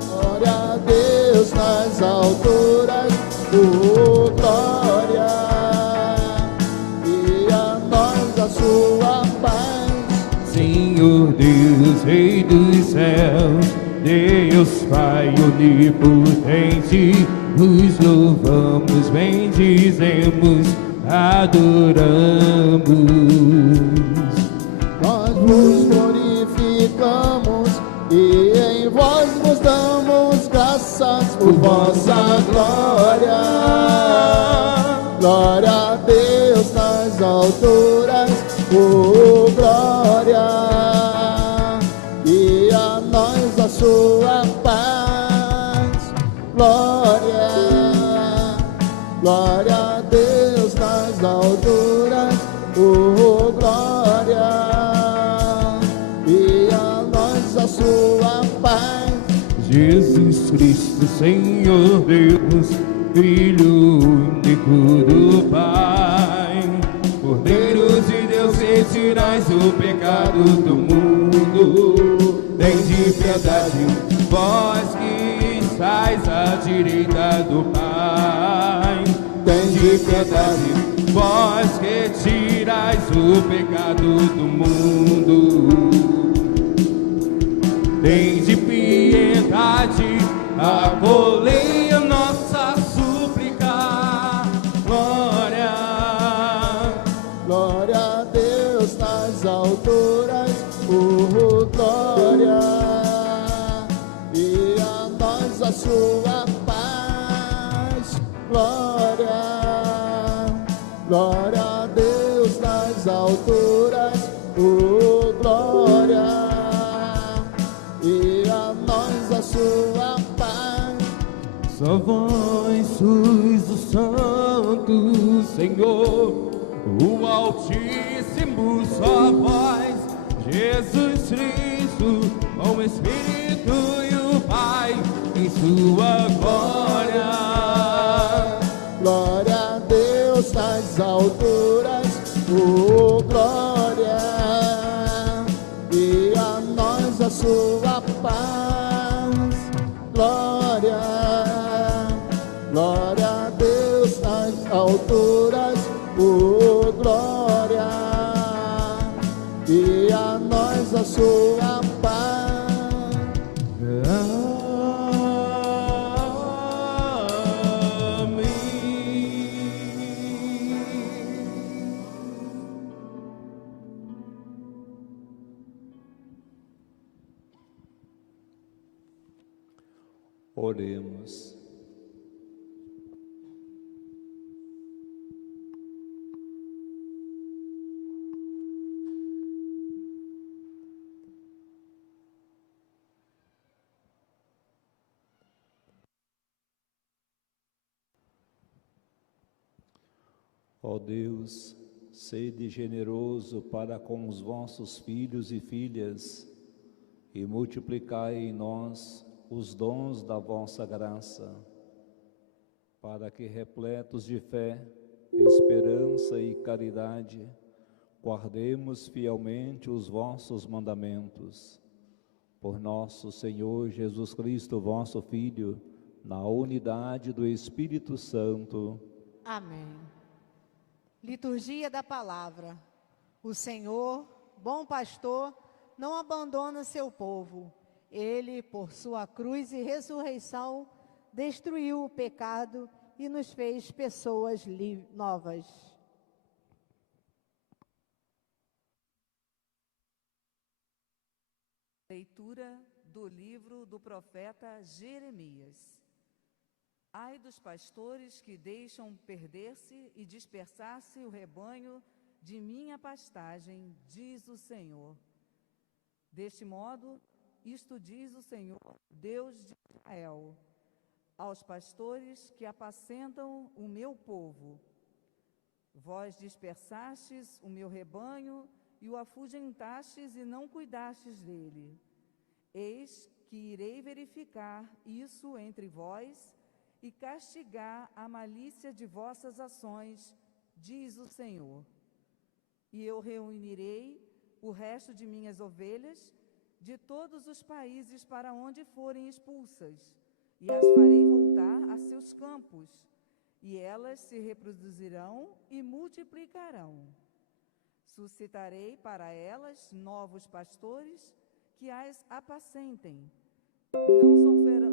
Glória a Deus nas alturas, oh glória, e a nós a sua paz. Senhor Deus, Rei dos céus, Deus Pai onipotente, nos louvamos, bendizemos, adoramos. Nós vos glorificamos e em vós vos damos graças por vossa glória. Glória a Deus nas alturas, oh glória, e a nós a sua paz. Glória, glória a Deus nas alturas, oh glória, e a nós a sua paz. Jesus Cristo, Senhor Deus, Filho único do Pai, Cordeiro de Deus, que tirais o pecado do mundo, tende piedade, vós que estáis à direita do Pai, tende piedade, vós que tirais o pecado do mundo, tende piedade, acolhei a nossa súplica. Glória, glória a Deus nas alturas, oh glória, e a nós a sua paz. Glória, glória a Deus nas alturas, oh glória, e a nós a sua paz. só vós sois o Santo Senhor, o Altíssimo, só vós, Jesus Cristo, com o Espírito e o Pai, em sua glória. Glória a Deus nas alturas, oh glória, e a nós a sua paz. Glória, glória a Deus nas alturas, oh glória, e a nós a sua paz. Oremos. Ó Deus, sede generoso para com os vossos filhos e filhas, e multiplicai em nós os dons da vossa graça, para que, repletos de fé, esperança e caridade, guardemos fielmente os vossos mandamentos. Por nosso Senhor Jesus Cristo, vosso Filho, na unidade do Espírito Santo. Amém. Liturgia da Palavra. O Senhor, bom pastor, não abandona seu povo. Ele, por sua cruz e ressurreição, destruiu o pecado e nos fez pessoas novas. Leitura do livro do profeta Jeremias. Ai dos pastores que deixam perder-se e dispersar-se o rebanho de minha pastagem, diz o Senhor. Deste modo, isto diz o Senhor, Deus de Israel, aos pastores que apacentam o meu povo. Vós dispersastes o meu rebanho e o afugentastes e não cuidastes dele. Eis que irei verificar isso entre vós e castigar a malícia de vossas ações, diz o Senhor. E eu reunirei o resto de minhas ovelhas de todos os países para onde forem expulsas, e as farei voltar a seus campos, e elas se reproduzirão e multiplicarão. Suscitarei para elas novos pastores que as apacentem.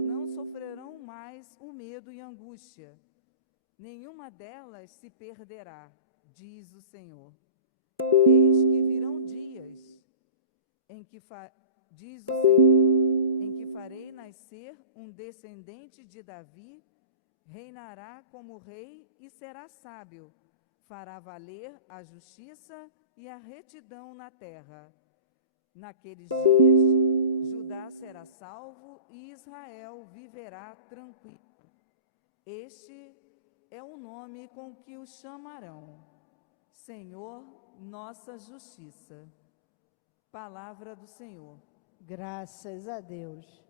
Não sofrerão mais o medo e angústia. Nenhuma delas se perderá, diz o Senhor. Eis que virão dias, diz o Senhor, em que farei nascer um descendente de Davi, reinará como rei e será sábio, fará valer a justiça e a retidão na terra. Naqueles dias, Judá será salvo e Israel viverá tranquilo. Este é o nome com que o chamarão: Senhor, nossa justiça. Palavra do Senhor. Graças a Deus.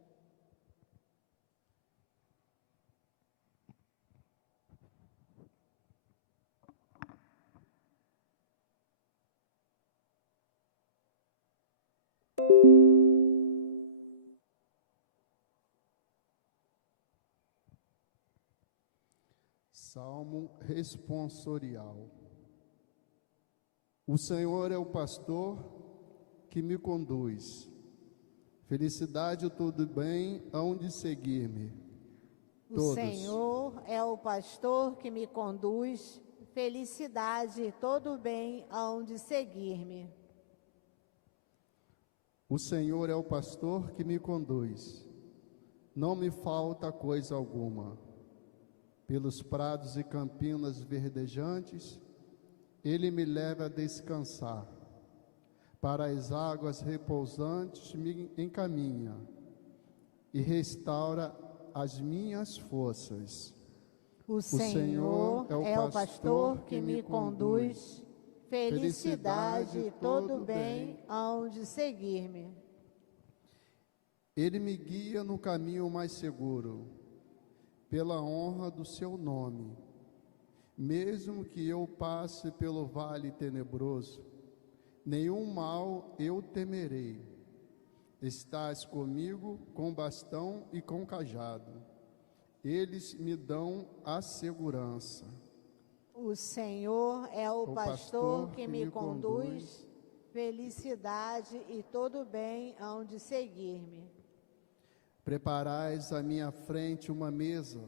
Salmo responsorial. O Senhor é o pastor que me conduz. Felicidade, tudo bem, aonde seguir-me. O Senhor é o pastor que me conduz. Felicidade, todo bem, aonde seguir-me. O Senhor é o pastor que me conduz. Não me falta coisa alguma. Pelos prados e campinas verdejantes, Ele me leva a descansar. Para as águas repousantes me encaminha e restaura as minhas forças. O Senhor é o pastor que me conduz. Felicidade, todo bem, aonde seguir-me. Ele me guia no caminho mais seguro, pela honra do seu nome. Mesmo que eu passe pelo vale tenebroso, nenhum mal eu temerei. Estás comigo com bastão e com cajado. Eles me dão a segurança. O Senhor é o pastor que me conduz. Felicidade e todo bem aonde seguir-me. Preparais à minha frente uma mesa,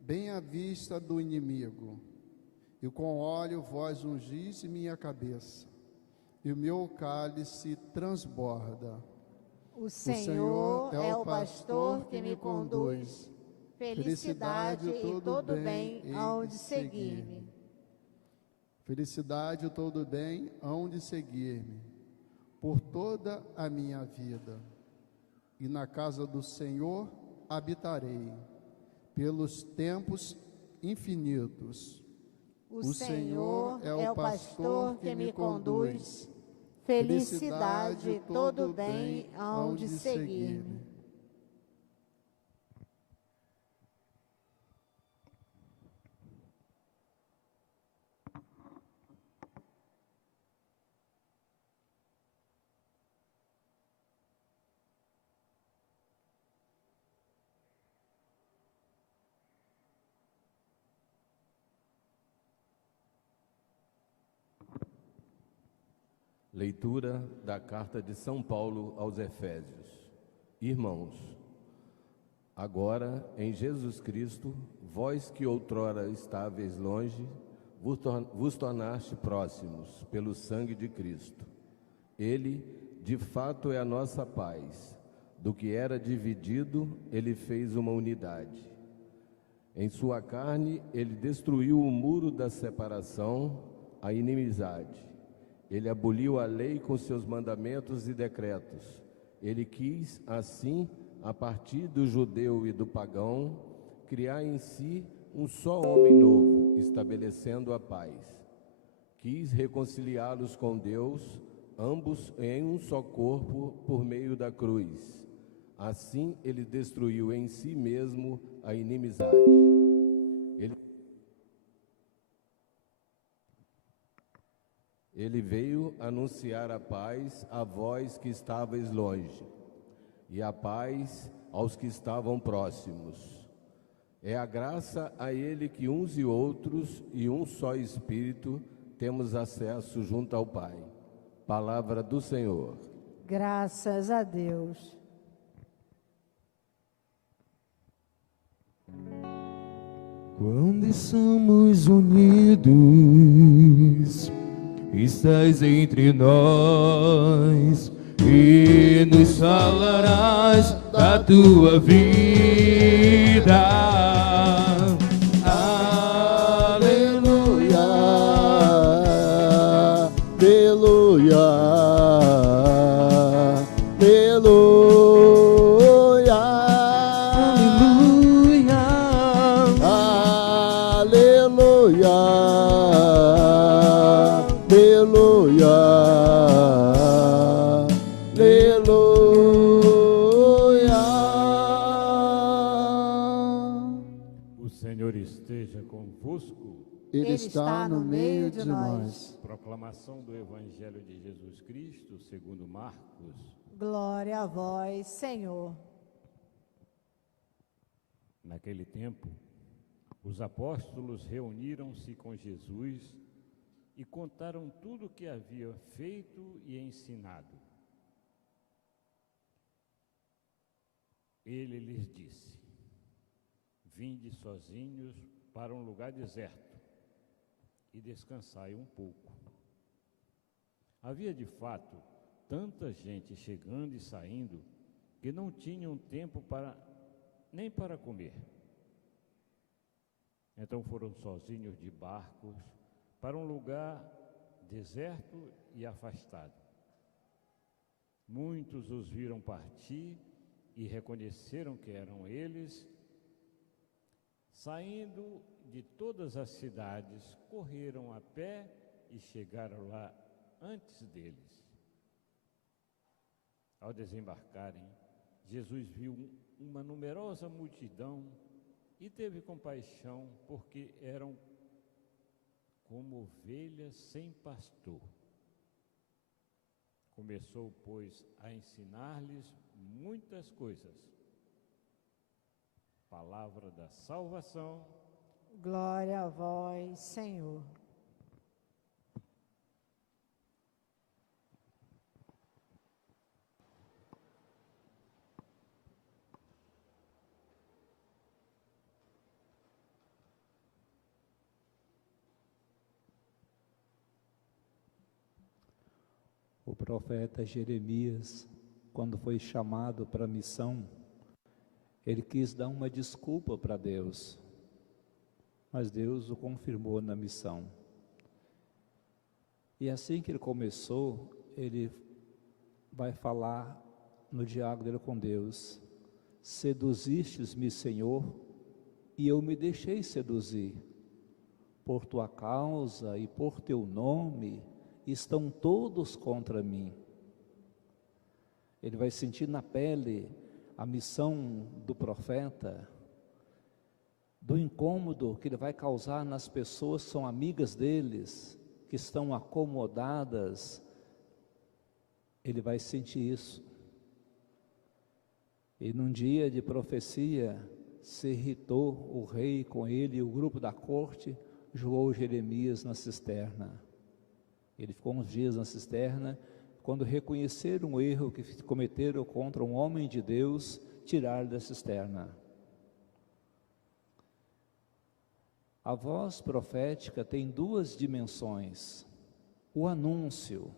bem à vista do inimigo, e com óleo vós ungis minha cabeça, e o meu cálice transborda. O Senhor é o pastor que me conduz. Felicidade e todo bem hão de seguir-me. Felicidade e todo bem hão de seguir-me por toda a minha vida. E na casa do Senhor habitarei pelos tempos infinitos. O Senhor é o pastor que me conduz. Felicidade e todo bem hão de seguir-me. Leitura da Carta de São Paulo aos Efésios. Irmãos, agora em Jesus Cristo, vós que outrora estáveis longe, vos tornaste próximos pelo sangue de Cristo. Ele, de fato, é a nossa paz. Do que era dividido, ele fez uma unidade. Em sua carne, ele destruiu o muro da separação, a inimizade. Ele aboliu a lei com seus mandamentos e decretos. Ele quis, assim, a partir do judeu e do pagão, criar em si um só homem novo, estabelecendo a paz. Quis reconciliá-los com Deus, ambos em um só corpo, por meio da cruz. Assim, ele destruiu em si mesmo a inimizade. Ele veio anunciar a paz a vós que estáveis longe, e a paz aos que estavam próximos. É a graça a ele que uns e outros, e um só Espírito, temos acesso junto ao Pai. Palavra do Senhor. Graças a Deus. Quando estamos unidos, estás entre nós e nos falarás da tua vida. Aleluia, aleluia, aleluia, aleluia, aleluia, aleluia. O Senhor esteja convosco. Ele está no meio de nós. Proclamação do Evangelho de Jesus Cristo, segundo Marcos. Glória a vós, Senhor. Naquele tempo, os apóstolos reuniram-se com Jesus e contaram tudo o que havia feito e ensinado. Ele lhes disse: vinde sozinhos para um lugar deserto e descansai um pouco. Havia de fato tanta gente chegando e saindo que não tinham tempo nem para comer. Então foram sozinhos de barcos para um lugar deserto e afastado. Muitos os viram partir e reconheceram que eram eles. Saindo de todas as cidades, correram a pé e chegaram lá antes deles. Ao desembarcarem, Jesus viu uma numerosa multidão e teve compaixão, porque eram como ovelhas sem pastor. Começou, pois, a ensinar-lhes muitas coisas. Palavra da salvação. Glória a vós, Senhor. O profeta Jeremias, quando foi chamado para a missão, Ele quis dar uma desculpa para Deus, mas Deus o confirmou na missão. E assim que ele começou, ele vai falar no diálogo dele com Deus: seduzistes-me, Senhor, e eu me deixei seduzir. Por tua causa e por teu nome estão todos contra mim. Ele vai sentir na pele a missão do profeta, do incômodo que ele vai causar nas pessoas que são amigas deles, que estão acomodadas. Ele vai sentir isso. E num dia de profecia, se irritou o rei com ele e o grupo da corte, jogou Jeremias na cisterna. Ele ficou uns dias na cisterna. Quando reconheceram o erro que cometeram contra um homem de Deus, tiraram da cisterna. A voz profética tem duas dimensões: o anúncio,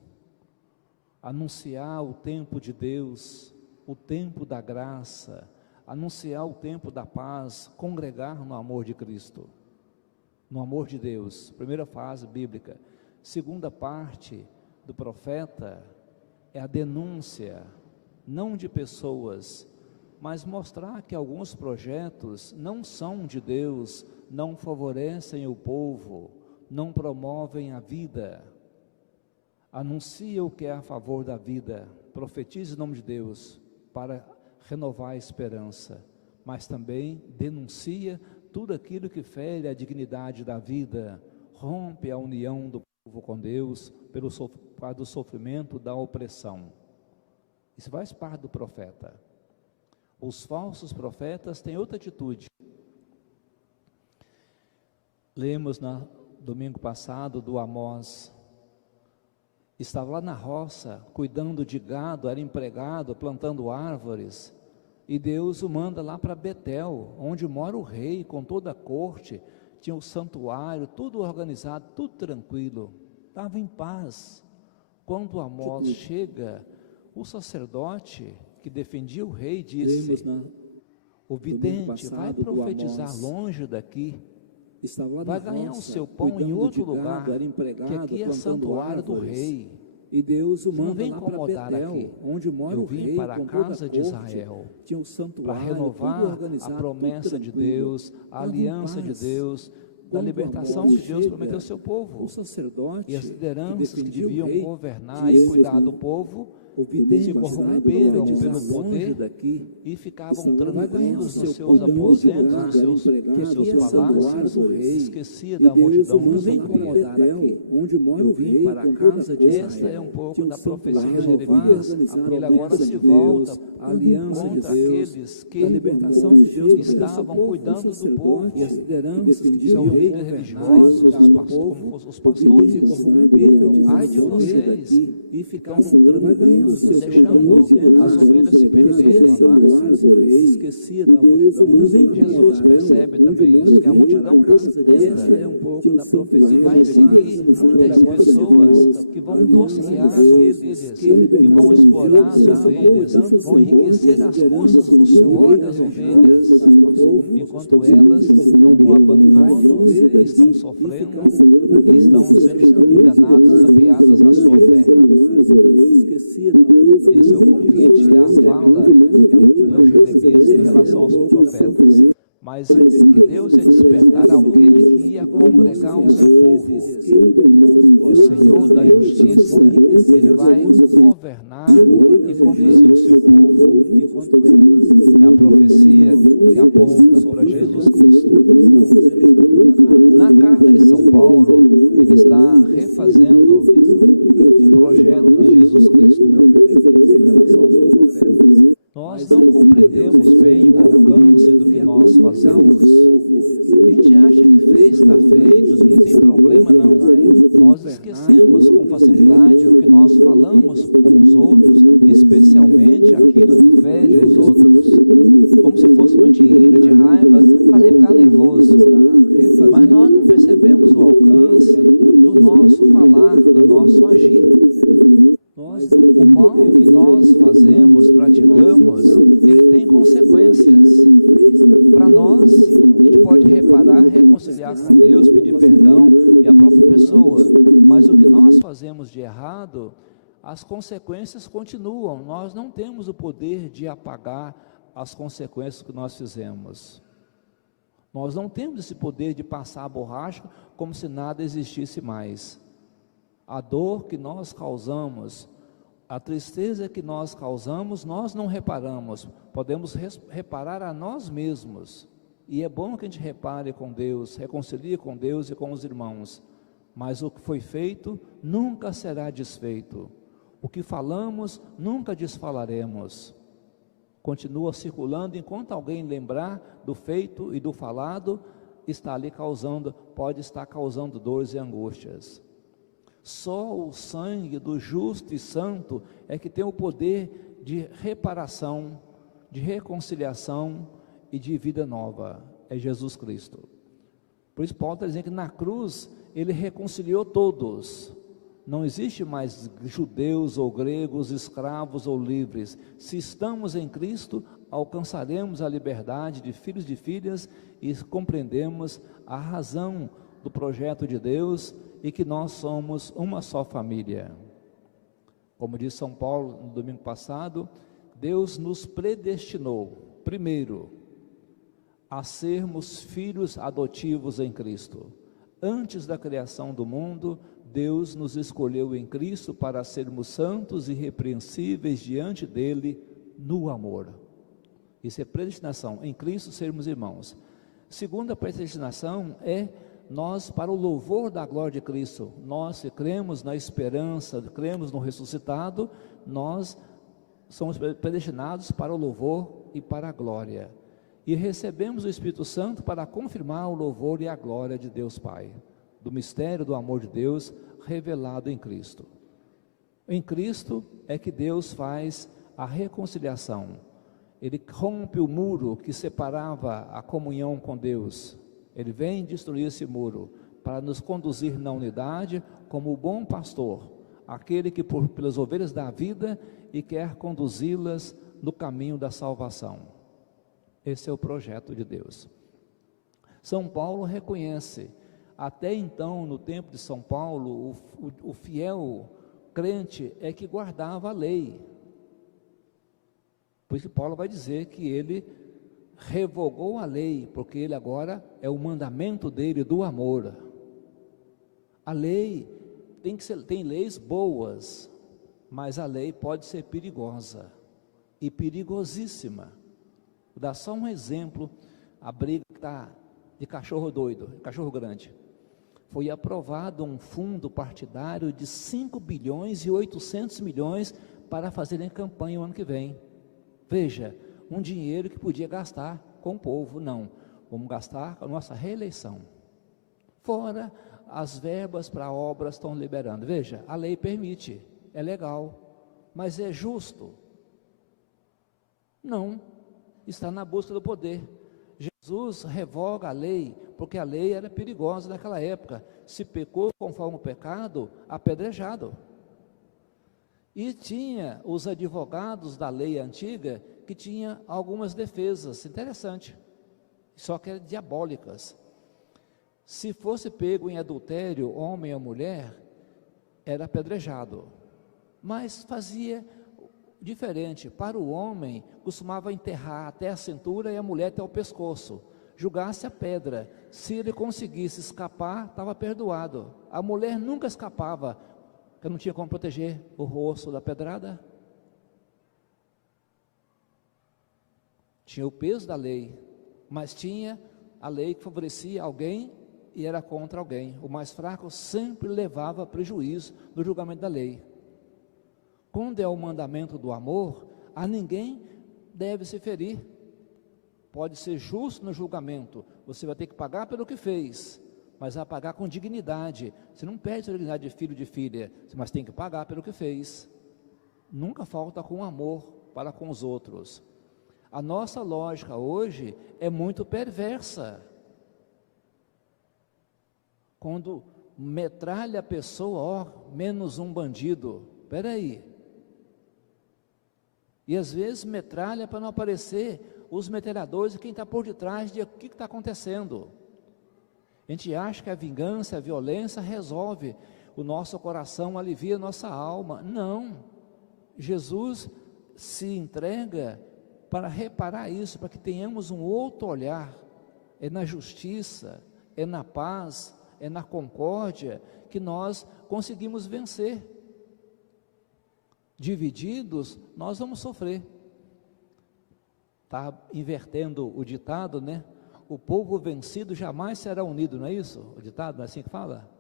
anunciar o tempo de Deus, o tempo da graça, anunciar o tempo da paz, congregar no amor de Cristo, no amor de Deus. Primeira fase bíblica. Segunda parte do profeta é a denúncia, não de pessoas, mas mostrar que alguns projetos não são de Deus, não favorecem o povo, não promovem a vida. Anuncia o que é a favor da vida, profetize em nome de Deus para renovar a esperança, mas também denuncia tudo aquilo que fere a dignidade da vida, rompe a união do povo com Deus pelo do sofrimento, da opressão. Isso faz parte do profeta. Os falsos profetas têm outra atitude. Lemos no domingo passado do Amós. Estava lá na roça, cuidando de gado, era empregado, plantando árvores, e Deus o manda lá para Betel, onde mora o rei, com toda a corte, tinha o santuário, tudo organizado, tudo tranquilo, estava em paz. Quando Amós chega, o sacerdote que defendia o rei disse: o vidente vai profetizar longe daqui, vai ganhar o seu pão em outro lugar, que aqui é santuário do rei. E Deus o não manda vem lá incomodar para Betel, aqui. onde mora Eu o vim rei, para a com toda casa a de corte, Israel, tinha um para santuário, renovar tudo organizado, a promessa tudo de tranquilo. Deus, a Estava em aliança de paz. Deus, da Quando libertação Amós que Deus chega, prometeu ao seu povo. o sacerdote E as lideranças que defendia o deviam rei governar e cuidar do povo se corromperam pelo poder daqui, e ficavam vai ganhar o tranquilos seu nos seus pão em outro aposentos, lugar, nos seus palácios, do rei. esquecia E da Deus multidão o que manda em sofria. Betel, onde mora o rei, para a com toda casa a de corte. Esta é um pouco Tinha da santuário, profecia de Jeremias. organizado, Ele agora promessa se de volta Deus, a aliança de contra Deus, aqueles da que libertação de Deus para o seu estavam povo, cuidando do povo, e as lideranças que são deviam líderes governar e religiosos, cuidar os do povo, pastores. Ai de vocês, e ficavam tranquilos, deixando as ovelhas se perderem, esquecia da multidão. Jesus percebe também isso, que a multidão está sedenta, é um pouco da profecia e vai seguir muitas pessoas que vão tosquear as ovelhas, que vão explorar as ovelhas, vão enriquecer as custas do suor das ovelhas, enquanto elas estão no abandono, estão sofrendo e estão sendo enganadas, desafiadas na sua fé. Esse é o convite, a fala do Jeremias em relação aos profetas. Mas que Deus ia despertar aquele que ia congregar o seu povo. O Senhor da justiça, Ele vai governar e conduzir o seu povo. É a profecia que aponta para Jesus Cristo. Na carta de São Paulo, ele está refazendo o projeto de Jesus Cristo. Nós não compreendemos bem o alcance do que nós fazemos. A gente acha que fez, está feito, não tem problema não. Nós esquecemos com facilidade o que nós falamos com os outros, especialmente aquilo que fere os outros. Como se fosse uma de ira, de raiva, falei para ficar nervoso. Mas nós não percebemos o alcance do nosso falar, do nosso agir. Nós não O mal que nós fazemos, praticamos, ele tem consequências. Para nós, a gente pode reparar, reconciliar com Deus, pedir perdão e a própria pessoa, mas o que nós fazemos de errado, as consequências continuam. Nós não temos o poder de apagar as consequências que nós fizemos. Nós não temos esse poder de passar a borracha como se nada existisse mais. A dor que nós causamos, a tristeza que nós causamos, nós não reparamos. Podemos reparar a nós mesmos. E é bom que a gente repare com Deus, reconcilie com Deus e com os irmãos. Mas o que foi feito nunca será desfeito. O que falamos nunca desfalaremos. Continua circulando enquanto alguém lembrar do feito e do falado, está ali pode estar causando dores e angústias. Só o sangue do justo e santo é que tem o poder de reparação, de reconciliação e de vida nova. É Jesus Cristo. Por isso Paulo está dizendo que na cruz ele reconciliou todos. Não existe mais judeus ou gregos, escravos ou livres. Se estamos em Cristo, alcançaremos a liberdade de filhos e de filhas e compreendemos a razão do projeto de Deus e que nós somos uma só família. Como disse São Paulo no domingo passado, Deus nos predestinou, primeiro, a sermos filhos adotivos em Cristo. Antes da criação do mundo, Deus nos escolheu em Cristo para sermos santos e irrepreensíveis diante dEle no amor. Isso é predestinação, em Cristo sermos irmãos. Segunda predestinação é nós, para o louvor da glória de Cristo, nós que cremos na esperança, cremos no ressuscitado, nós somos predestinados para o louvor e para a glória. E recebemos o Espírito Santo para confirmar o louvor e a glória de Deus Pai, do mistério do amor de Deus revelado em Cristo. Em Cristo é que Deus faz a reconciliação. Ele rompe o muro que separava a comunhão com Deus. Ele vem destruir esse muro para nos conduzir na unidade como o bom pastor, aquele que pelas ovelhas dá vida e quer conduzi-las no caminho da salvação. Esse é o projeto de Deus. São Paulo reconhece, até então, no tempo de São Paulo, o fiel crente é que guardava a lei. Por isso que Paulo vai dizer que ele revogou a lei, porque ele agora é o mandamento dele do amor. A lei tem leis boas, mas a lei pode ser perigosa e perigosíssima. Vou dar só um exemplo, a briga que está de cachorro doido, cachorro grande. Foi aprovado um fundo partidário de 5 bilhões e 800 milhões para fazerem campanha o ano que vem. Veja, um dinheiro que podia gastar com o povo, não, vamos gastar com a nossa reeleição. Fora as verbas para obras estão liberando. Veja, a lei permite, é legal, mas é justo? Não, está na busca do poder. Jesus revoga a lei, porque a lei era perigosa naquela época. Se pecou conforme o pecado, apedrejado. E tinha os advogados da lei antiga que tinha algumas defesas, interessante, só que eram diabólicas. Se fosse pego em adultério, homem ou mulher, era apedrejado. Mas fazia diferente. Para o homem, costumava enterrar até a cintura e a mulher até o pescoço. Julgasse a pedra. Se ele conseguisse escapar, estava perdoado. A mulher nunca escapava, porque não tinha como proteger o rosto da pedrada. Tinha o peso da lei, mas tinha a lei que favorecia alguém e era contra alguém. O mais fraco sempre levava prejuízo no julgamento da lei. Quando é o mandamento do amor, a ninguém deve se ferir. Pode ser justo no julgamento, você vai ter que pagar pelo que fez, mas vai pagar com dignidade. Você não perde a dignidade de filho de filha, mas tem que pagar pelo que fez. Nunca falta com amor para com os outros. A nossa lógica hoje é muito perversa. Quando metralha a pessoa, menos um bandido, espera aí. E às vezes metralha para não aparecer os metralhadores e quem está por detrás de o que está acontecendo. A gente acha que a vingança, a violência resolve o nosso coração, alivia a nossa alma. Não. Jesus se entrega para reparar isso, para que tenhamos um outro olhar. É na justiça, é na paz, é na concórdia que nós conseguimos vencer. Divididos, nós vamos sofrer. Está invertendo o ditado, né? O povo vencido jamais será unido, não é isso? O ditado não é assim que fala?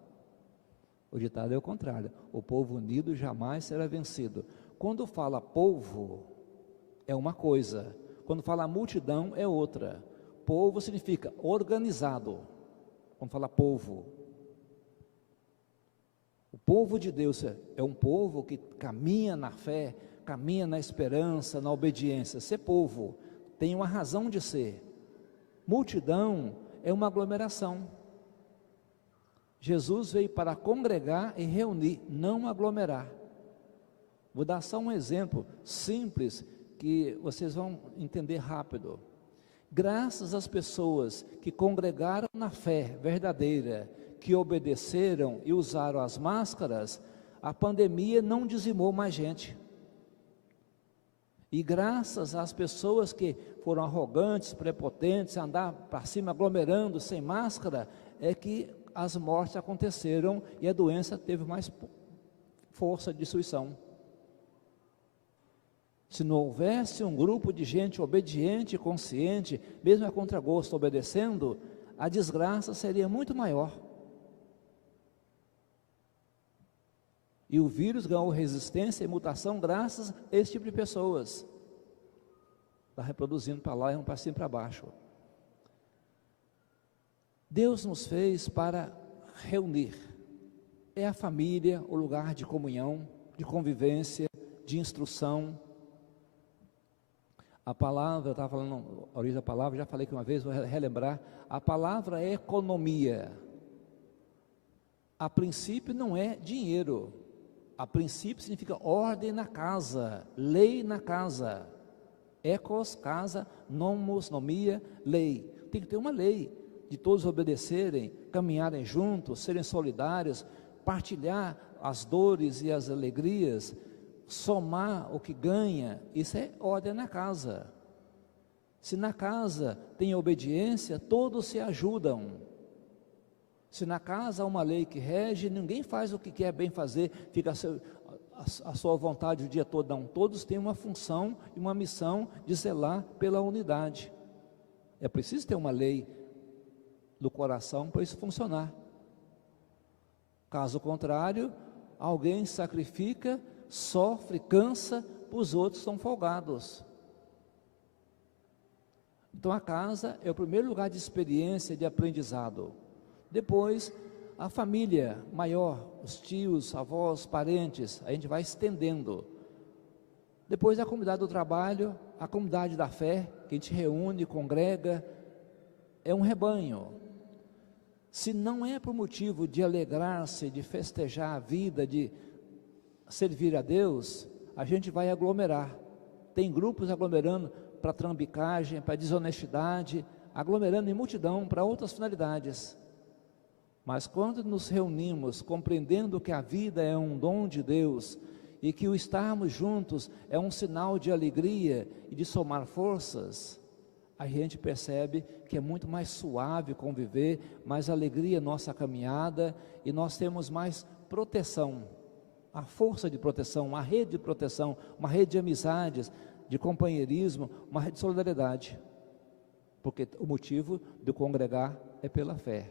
O ditado é o contrário. O povo unido jamais será vencido. Quando fala povo, é uma coisa. Quando fala multidão, é outra. Povo significa organizado. Quando fala povo. O povo de Deus é um povo que caminha na fé, caminha na esperança, na obediência. Ser povo tem uma razão de ser. Multidão é uma aglomeração. Jesus veio para congregar e reunir, não aglomerar. Vou dar só um exemplo simples que vocês vão entender rápido. Graças às pessoas que congregaram na fé verdadeira, que obedeceram e usaram as máscaras, a pandemia não dizimou mais gente. E graças às pessoas que foram arrogantes, prepotentes, andar para cima aglomerando sem máscara, é que as mortes aconteceram e a doença teve mais força de destruição. Se não houvesse um grupo de gente obediente e consciente, mesmo a contragosto obedecendo, a desgraça seria muito maior. E o vírus ganhou resistência e mutação graças a esse tipo de pessoas. Está reproduzindo para lá e para cima e para baixo. Deus nos fez para reunir. É a família, o lugar de comunhão, de convivência, de instrução. A palavra, eu estava falando a origem da palavra, já falei que uma vez, vou relembrar. A palavra é economia. A princípio não é dinheiro. A princípio significa ordem na casa, lei na casa. Ecos, casa, nomos, nomia, lei. Tem que ter uma lei de todos obedecerem, caminharem juntos, serem solidários, partilhar as dores e as alegrias, somar o que ganha. Isso é ordem na casa. Se na casa tem obediência, todos se ajudam. Se na casa há uma lei que rege, ninguém faz o que quer bem fazer, fica a sua vontade o dia todo, não. Todos têm uma função e uma missão de zelar pela unidade. É preciso ter uma lei do coração para isso funcionar. Caso contrário, alguém sacrifica, sofre, cansa, os outros são folgados. Então a casa é o primeiro lugar de experiência, de aprendizado. Depois, a família maior, os tios, avós, parentes, a gente vai estendendo. Depois a comunidade do trabalho, a comunidade da fé, que a gente reúne, congrega, é um rebanho. Se não é por motivo de alegrar-se, de festejar a vida, de servir a Deus, a gente vai aglomerar. Tem grupos aglomerando para trambicagem, para desonestidade, aglomerando em multidão para outras finalidades. Mas quando nos reunimos, compreendendo que a vida é um dom de Deus e que o estarmos juntos é um sinal de alegria e de somar forças, a gente percebe que é muito mais suave conviver, mais alegria nossa caminhada e nós temos mais proteção, a força de proteção, uma rede de proteção, uma rede de amizades, de companheirismo, uma rede de solidariedade, porque o motivo de congregar é pela fé.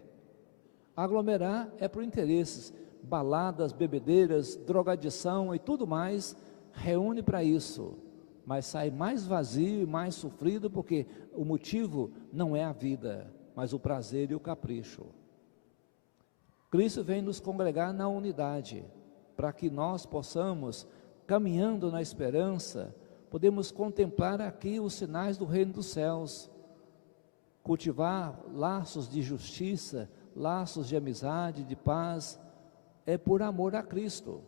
Aglomerar é por interesses, baladas, bebedeiras, drogadição e tudo mais, reúne para isso, mas sai mais vazio e mais sofrido, porque o motivo não é a vida, mas o prazer e o capricho. Cristo vem nos congregar na unidade, para que nós possamos, caminhando na esperança, podemos contemplar aqui os sinais do reino dos céus, cultivar laços de justiça, laços de amizade, de paz, é por amor a Cristo.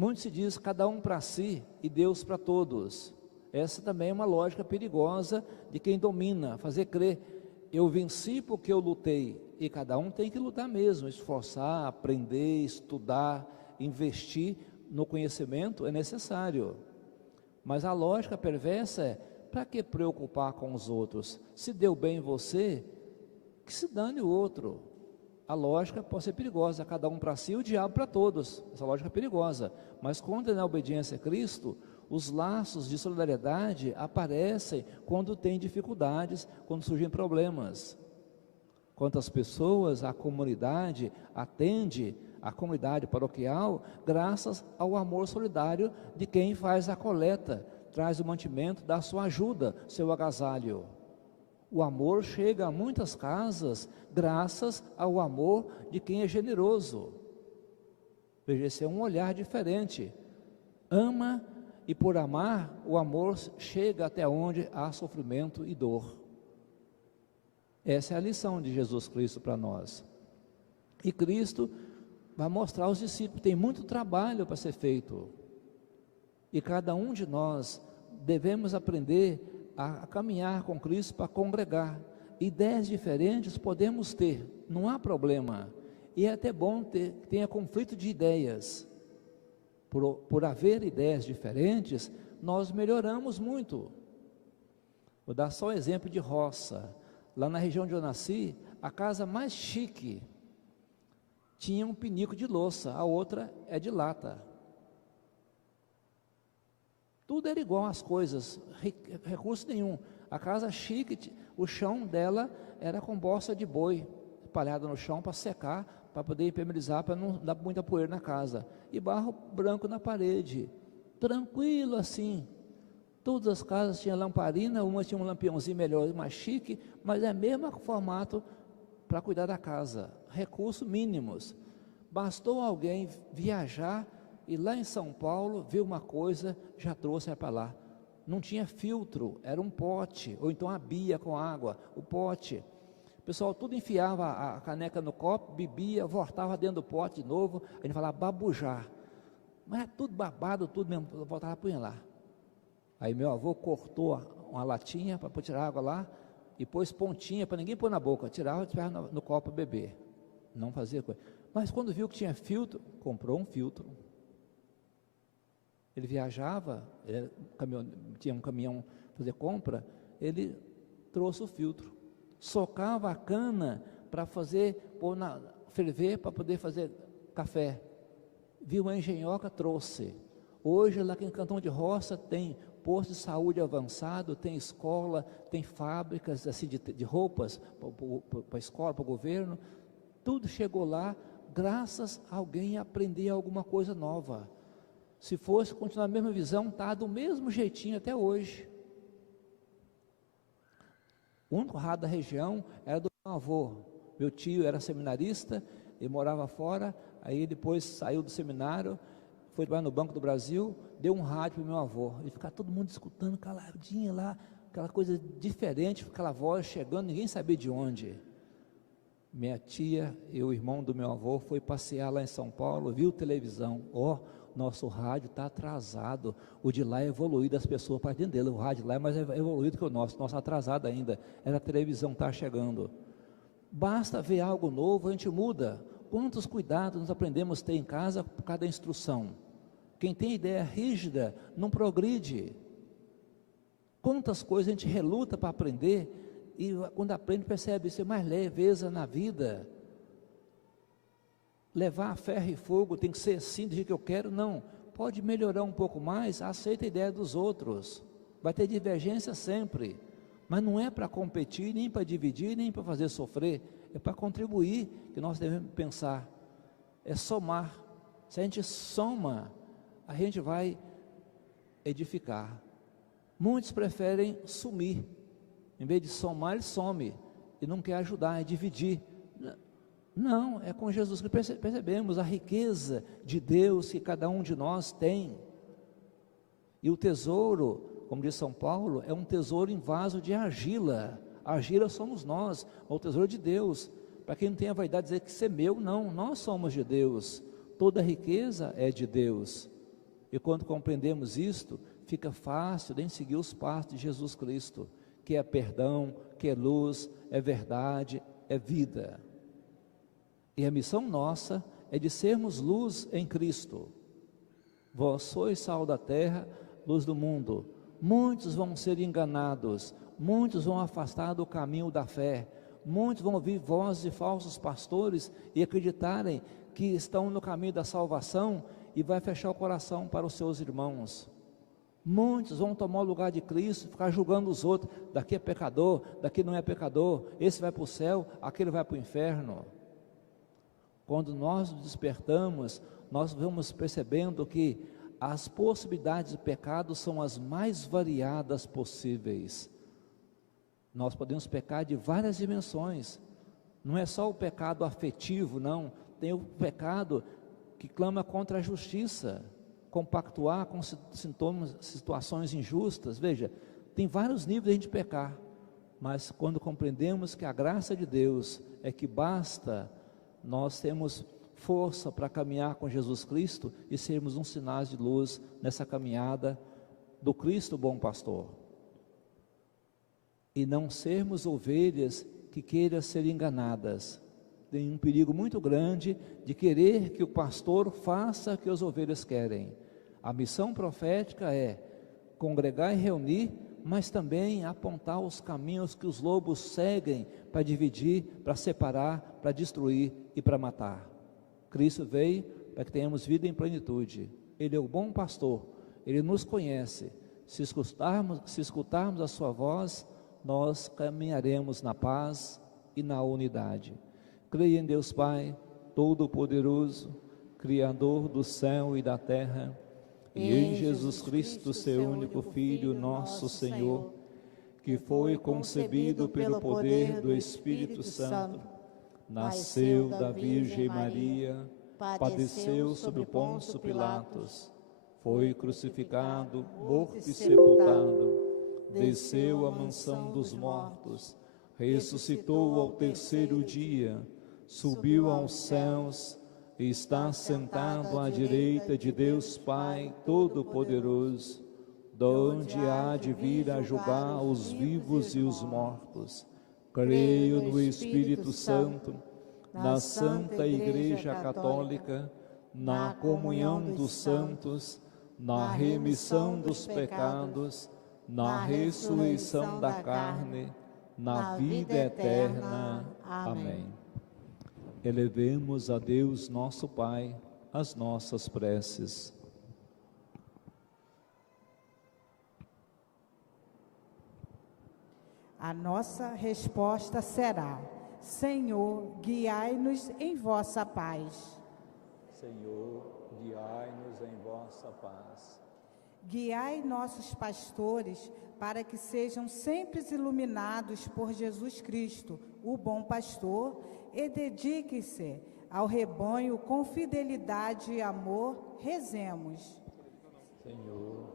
Muito se diz cada um para si e Deus para todos. Essa também é uma lógica perigosa de quem domina, fazer crer, eu venci porque eu lutei, e cada um tem que lutar mesmo, esforçar, aprender, estudar, investir no conhecimento é necessário. Mas a lógica perversa é, para que preocupar com os outros? Se deu bem em você, que se dane o outro. A lógica pode ser perigosa, cada um para si e o diabo para todos, essa lógica é perigosa. Mas quando é na obediência a Cristo, os laços de solidariedade aparecem quando tem dificuldades, quando surgem problemas. Quantas pessoas a comunidade atende, a comunidade paroquial, graças ao amor solidário de quem faz a coleta, traz o mantimento, dá sua ajuda, seu agasalho. O amor chega a muitas casas graças ao amor de quem é generoso. Veja, esse é um olhar diferente. Ama, e por amar, o amor chega até onde há sofrimento e dor. Essa é a lição de Jesus Cristo para nós. E Cristo vai mostrar aos discípulos, tem muito trabalho para ser feito. E cada um de nós devemos aprender a caminhar com Cristo para congregar. Ideias diferentes podemos ter, não há problema. E é até bom que tenha conflito de ideias. Por haver ideias diferentes, nós melhoramos muito. Vou dar só um exemplo de roça. Lá na região onde eu nasci, a casa mais chique tinha um pinico de louça, a outra é de lata. Tudo era igual às coisas, recurso nenhum. A casa chique, o chão dela era com bosta de boi, espalhada no chão para secar, para poder impermeabilizar, para não dar muita poeira na casa. E barro branco na parede, tranquilo assim. Todas as casas tinham lamparina, uma tinha um lampiãozinho melhor, mais chique, mas é o mesmo formato para cuidar da casa, recursos mínimos. Bastou alguém viajar e lá em São Paulo ver uma coisa, já trouxe para lá. Não tinha filtro, era um pote, ou então a bia com água, o pote. O pessoal tudo enfiava a caneca no copo, bebia, voltava dentro do pote de novo, a gente falava babujar. Mas era tudo babado, tudo mesmo, voltava a punha lá. Aí meu avô cortou uma latinha para tirar água lá, e pôs pontinha para ninguém pôr na boca, tirava no copo para beber. Não fazia coisa. Mas quando viu que tinha filtro, comprou um filtro. Ele viajava, tinha um caminhão para fazer compra, ele trouxe o filtro. Socava a cana para ferver para poder fazer café. Viu uma engenhoca, trouxe. Hoje lá em Cantão de Roça tem posto de saúde avançado, tem escola, tem fábricas assim, de roupas para a escola, para o governo. Tudo chegou lá graças a alguém aprender alguma coisa nova. Se fosse continuar a mesma visão, está do mesmo jeitinho até hoje. O único raro da região era do meu avô. Meu tio era seminarista, ele morava fora, aí depois saiu do seminário, foi trabalhar no Banco do Brasil, deu um rádio para o meu avô. Ele ficava todo mundo escutando caladinho lá, aquela coisa diferente, aquela voz chegando, ninguém sabia de onde. Minha tia e o irmão do meu avô foi passear lá em São Paulo, viu televisão, nosso rádio está atrasado, o de lá é evoluído, as pessoas partem dele, o rádio lá é mais evoluído que o nosso atrasado ainda, era a televisão está chegando. Basta ver algo novo, a gente muda. Quantos cuidados nós aprendemos a ter em casa por cada instrução? Quem tem ideia rígida não progride. Quantas coisas a gente reluta para aprender, e quando aprende percebe ser mais leveza na vida. Levar a ferro e fogo tem que ser assim, do jeito que eu quero, não. Pode melhorar um pouco mais, aceita a ideia dos outros. Vai ter divergência sempre, mas não é para competir, nem para dividir, nem para fazer sofrer, é para contribuir, que nós devemos pensar, é somar. Se a gente soma, a gente vai edificar. Muitos preferem sumir, em vez de somar, ele some, e não quer ajudar, é dividir. Não, é com Jesus que percebemos a riqueza de Deus que cada um de nós tem. E o tesouro, como diz São Paulo, é um tesouro em vaso de argila. A argila somos nós, o tesouro de Deus. Para quem não tem a vaidade de dizer que isso é meu, não, nós somos de Deus. Toda riqueza é de Deus. E quando compreendemos isto, fica fácil de seguir os passos de Jesus Cristo, que é perdão, que é luz, é verdade, é vida. E a missão nossa é de sermos luz em Cristo. Vós sois sal da terra, luz do mundo. Muitos vão ser enganados, muitos vão afastar do caminho da fé, muitos vão ouvir vozes de falsos pastores e acreditarem que estão no caminho da salvação e vai fechar o coração para os seus irmãos. Muitos vão tomar o lugar de Cristo, ficar julgando os outros, daqui é pecador, daqui não é pecador, esse vai para o céu, aquele vai para o inferno. Quando nós nos despertamos, nós vamos percebendo que as possibilidades de pecado são as mais variadas possíveis. Nós podemos pecar de várias dimensões, não é só o pecado afetivo, não, tem o pecado que clama contra a justiça, compactuar com sintomas, situações injustas. Veja, tem vários níveis de pecar, mas quando compreendemos que a graça de Deus é que basta, nós temos força para caminhar com Jesus Cristo e sermos um sinal de luz nessa caminhada do Cristo bom pastor. E não sermos ovelhas que queiram ser enganadas. Tem um perigo muito grande de querer que o pastor faça o que as ovelhas querem. A missão profética é congregar e reunir, mas também apontar os caminhos que os lobos seguem para dividir, para separar, para destruir e para matar. Cristo veio para que tenhamos vida em plenitude. Ele é o bom pastor, Ele nos conhece. Se escutarmos a sua voz, nós caminharemos na paz e na unidade. Creia em Deus Pai, Todo-Poderoso, Criador do céu e da terra, e em Jesus Cristo, seu único Filho, nosso Senhor, que foi concebido pelo poder do Espírito Santo, nasceu da Virgem Maria, padeceu sob Pôncio Pilatos, foi crucificado, morto e sepultado, desceu à mansão dos mortos, ressuscitou ao terceiro dia, subiu aos céus e está sentado à direita de Deus Pai Todo-Poderoso, donde há de vir a julgar os vivos e os mortos. Creio no Espírito Santo, na Santa Igreja Católica, na comunhão dos santos, na remissão dos pecados, na ressurreição da carne, na vida eterna. Amém. Elevemos a Deus nosso Pai as nossas preces. A nossa resposta será: Senhor, guiai-nos em vossa paz. Senhor, guiai-nos em vossa paz. Guiai nossos pastores para que sejam sempre iluminados por Jesus Cristo, o bom pastor, e dediquem-se ao rebanho com fidelidade e amor. Rezemos. Senhor,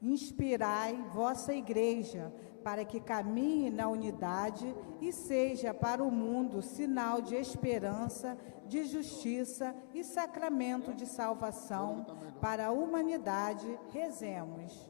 inspirai vossa igreja para que caminhe na unidade e seja para o mundo sinal de esperança, de justiça e sacramento de salvação para a humanidade. Rezemos.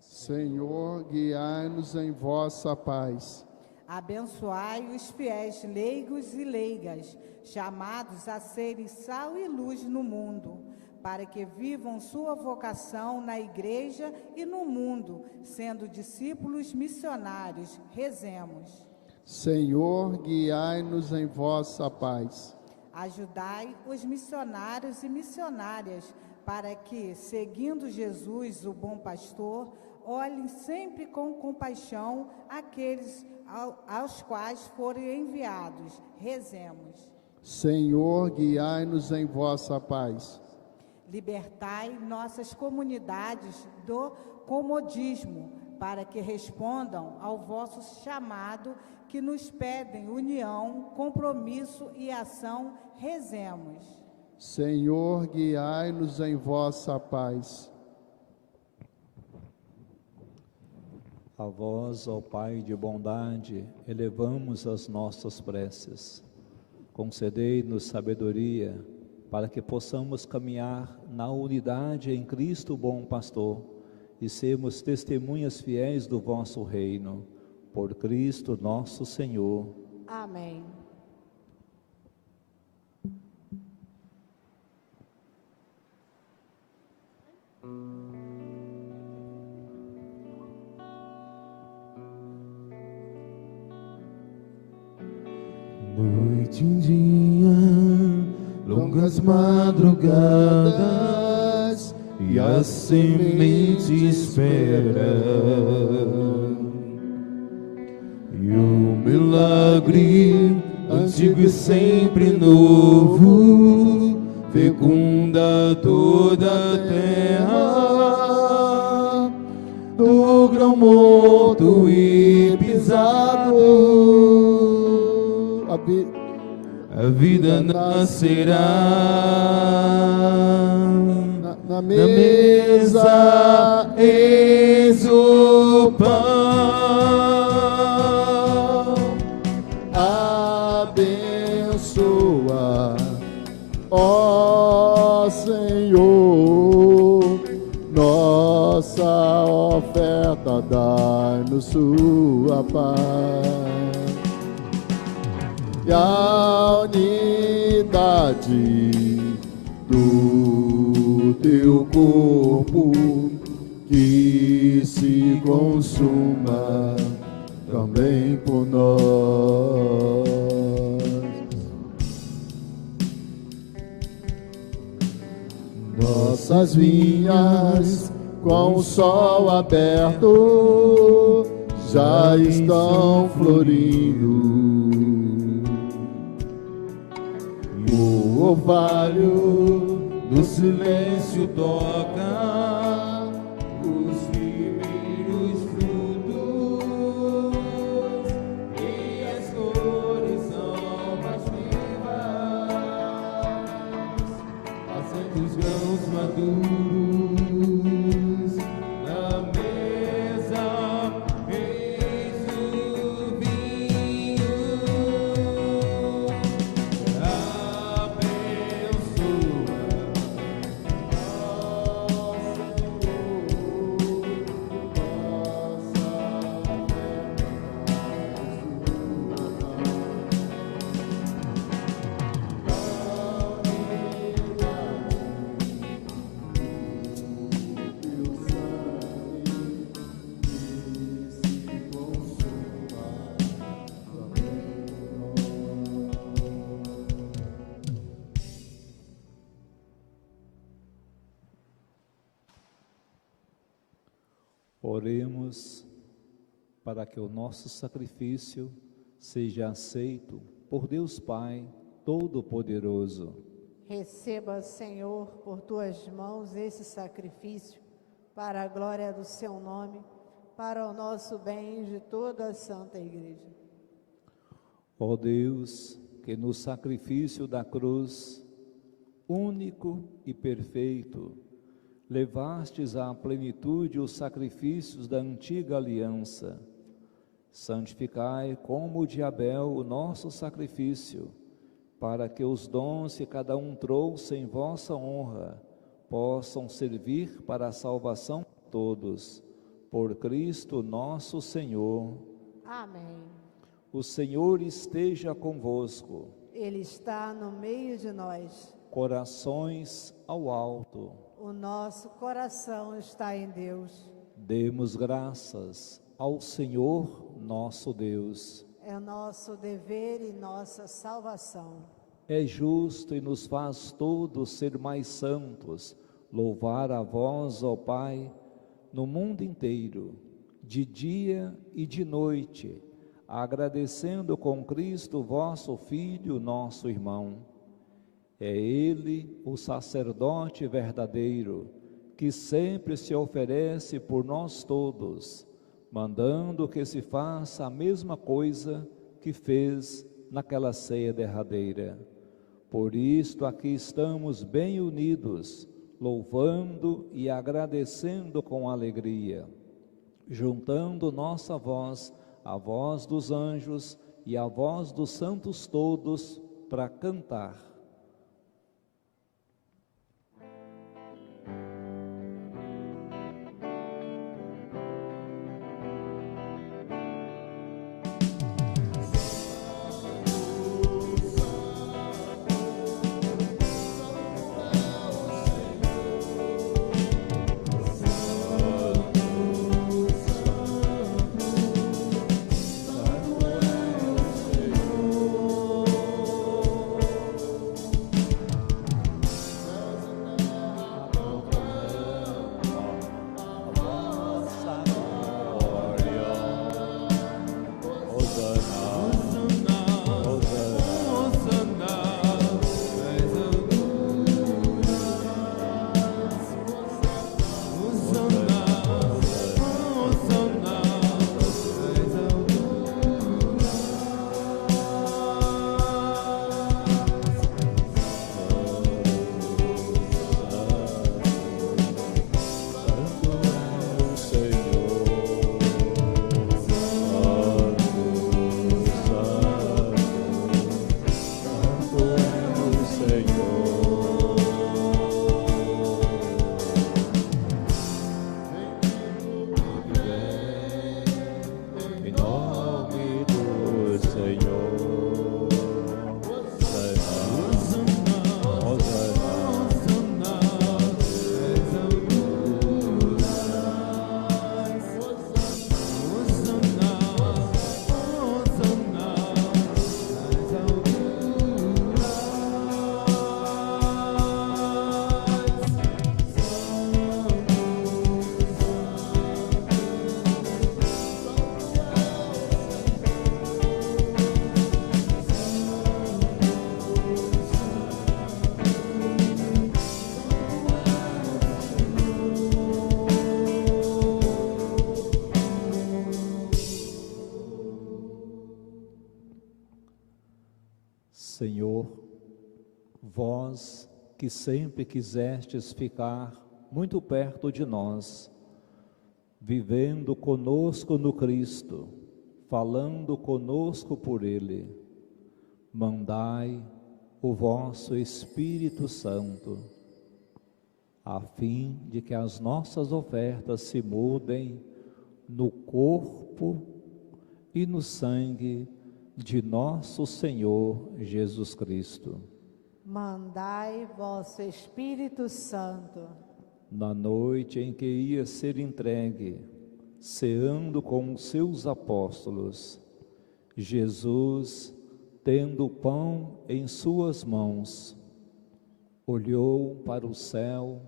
Senhor, guiai-nos em vossa paz. Abençoai os fiéis leigos e leigas, chamados a serem sal e luz no mundo, para que vivam sua vocação na igreja e no mundo, sendo discípulos missionários. Rezemos. Senhor, guiai-nos em vossa paz. Ajudai os missionários e missionárias, para que, seguindo Jesus, o bom pastor, olhem sempre com compaixão aqueles aos quais forem enviados. Rezemos. Senhor, guiai-nos em vossa paz. Libertai nossas comunidades do comodismo, para que respondam ao vosso chamado, que nos pedem união, compromisso e ação. Rezemos. Senhor, guiai-nos em vossa paz. a vós, ó Pai de bondade, elevamos as nossas preces. Concedei-nos sabedoria para que possamos caminhar na unidade em Cristo bom pastor e sermos testemunhas fiéis do vosso reino. Por Cristo nosso Senhor. Amém. Noite em dia, longas madrugadas, e a semente espera, e o milagre antigo e sempre novo fecunda toda a terra, do grão morto e pisado a vida nascerá. Na mesa eis o pão, abençoa, ó Senhor, nossa oferta, dai-nos sua paz. E a unidade do teu corpo que se consuma também por nós. Nossas vinhas com o sol aberto já estão florindo. O orvalho no silêncio toca os primeiros frutos, e as cores são mais vivas, fazendo os grãos maduros na mesa. Eis o vinho. Oremos para que o nosso sacrifício seja aceito por Deus Pai Todo-Poderoso. Receba, Senhor, por tuas mãos esse sacrifício, para a glória do seu nome, para o nosso bem e de toda a Santa Igreja. Ó Deus, que no sacrifício da cruz, único e perfeito, levastes à plenitude os sacrifícios da antiga aliança, santificai como de Abel o nosso sacrifício, para que os dons que cada um trouxe em vossa honra possam servir para a salvação de todos, por Cristo nosso Senhor. Amém. O Senhor esteja convosco. Ele está no meio de nós. Corações ao alto. O nosso coração está em Deus. Demos graças ao Senhor nosso Deus. É nosso dever e nossa salvação. É justo e nos faz todos ser mais santos, louvar a vós, ó Pai, no mundo inteiro, de dia e de noite, agradecendo com Cristo, vosso Filho, nosso irmão. É Ele, o sacerdote verdadeiro, que sempre se oferece por nós todos, mandando que se faça a mesma coisa que fez naquela ceia derradeira. Por isto aqui estamos bem unidos, louvando e agradecendo com alegria, juntando nossa voz à voz dos anjos e à voz dos santos todos para cantar. Senhor, vós que sempre quisestes ficar muito perto de nós, vivendo conosco no Cristo, falando conosco por Ele, mandai o vosso Espírito Santo, a fim de que as nossas ofertas se mudem no corpo e no sangue de nosso Senhor Jesus Cristo. Mandai vosso Espírito Santo. Na noite em que ia ser entregue, ceando com os seus apóstolos, Jesus, tendo o pão em suas mãos, olhou para o céu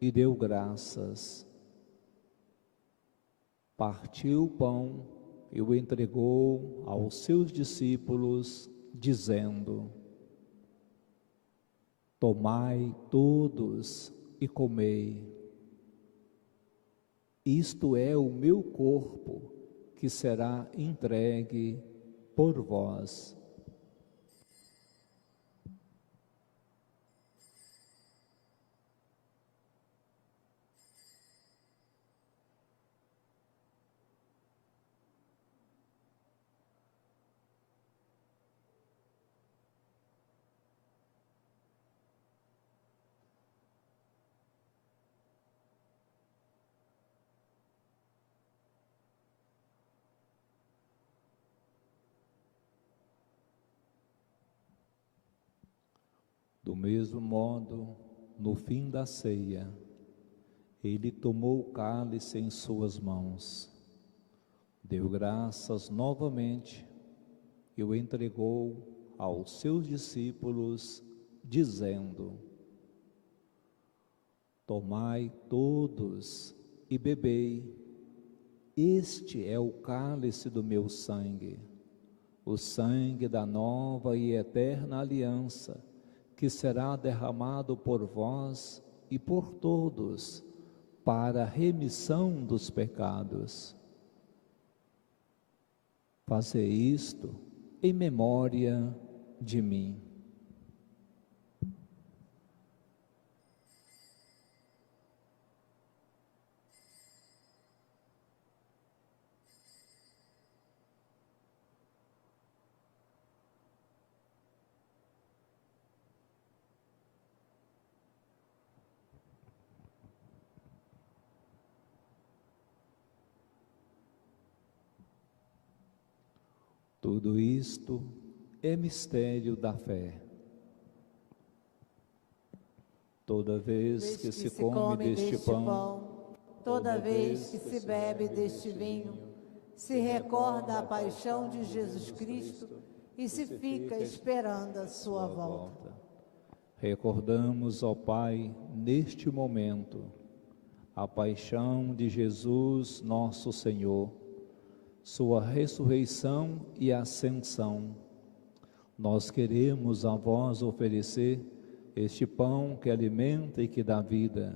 e deu graças. Partiu o pão e o entregou aos seus discípulos, dizendo: tomai todos e comei. Isto é o meu corpo, que será entregue por vós. Do mesmo modo, no fim da ceia, ele tomou o cálice em suas mãos, deu graças novamente e o entregou aos seus discípulos, dizendo: tomai todos e bebei, este é o cálice do meu sangue, o sangue da nova e eterna aliança, que será derramado por vós e por todos, para a remissão dos pecados. Fazei isto em memória de mim. Tudo isto é mistério da fé. Toda vez que se come deste pão, toda vez que se bebe deste vinho, se recorda a paixão de Jesus Cristo e se fica esperando a sua volta. Recordamos, ó Pai, neste momento, a paixão de Jesus, nosso Senhor, sua ressurreição e ascensão. Nós queremos a vós oferecer este pão que alimenta e que dá vida,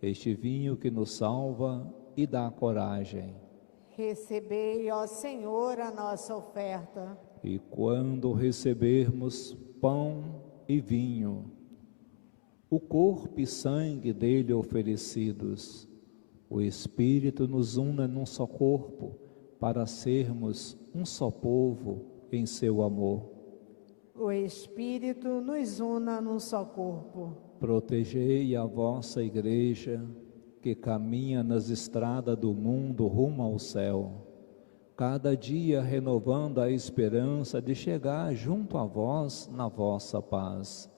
este vinho que nos salva e dá coragem. Recebei, ó Senhor, a nossa oferta. E quando recebermos pão e vinho, o corpo e sangue dele oferecidos, o Espírito nos una num só corpo, para sermos um só povo em seu amor. O Espírito nos una num só corpo. Protegei a vossa igreja, que caminha nas estradas do mundo rumo ao céu, cada dia renovando a esperança de chegar junto a vós na vossa paz.